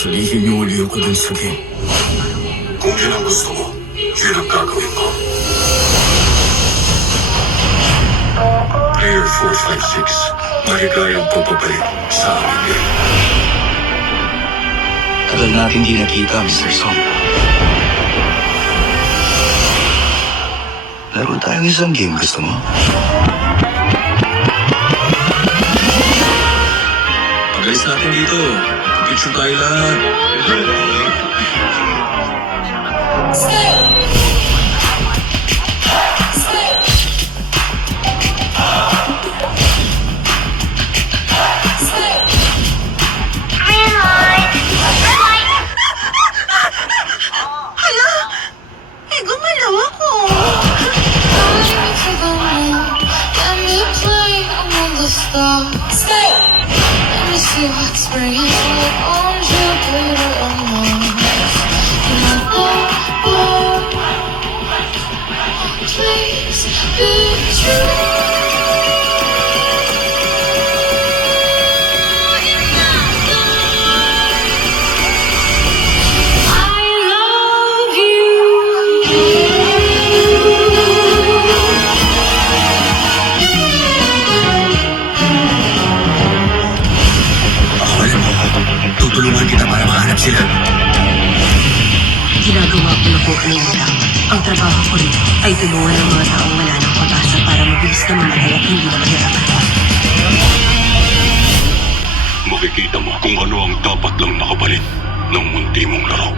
Sasulihin niyo uli ako dun sa game. Kung yun ang gusto mo, yun ang gagawin ko. Player 456, maligayang pababalik sa aming game. Tagal natin di nakita, Mr. Song. Laro tayong isang game, gusto mo? Pag-alis natin dito, picture tayo lahat. Let me see what's bringing it on Jupiter and Mars. Please be true. Tutulungan kita para mahanap sila. Ginagawa ko na po ang tama. Ang trabaho ko rin ay tulungan ng mga taong wala ng pag-asa para mabilis na mamatay at hindi na mahirapan. Makikita mo kung ano ang dapat lang nakapalit ng munti mong laro.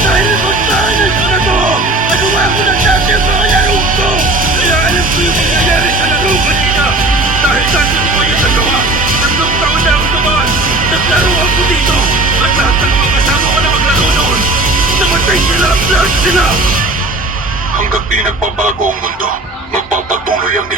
Dahil magsahanan ko na to! Nagawa ko ng dati ang mga laro ko! Kaya alam ko yung nangyayari sa laro kanina! Dahil dati ko pa yung nagawa! 3 taon na ako naman! Naglaro ako dito! At lahat ng mga kasama ko na maglaro noon! Namatay sila! Lahat sila! Hanggang di nagbabago ang mundo, magpapatuloy ang